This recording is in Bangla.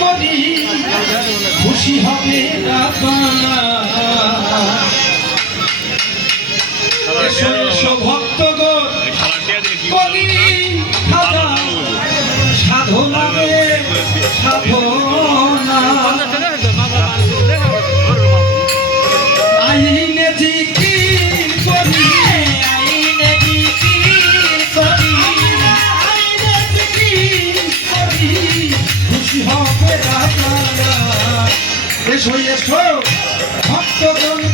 করি খুশি হবে ভক্তগ করি সাধনাকে সাধন শৈলেশ ভক্তগণ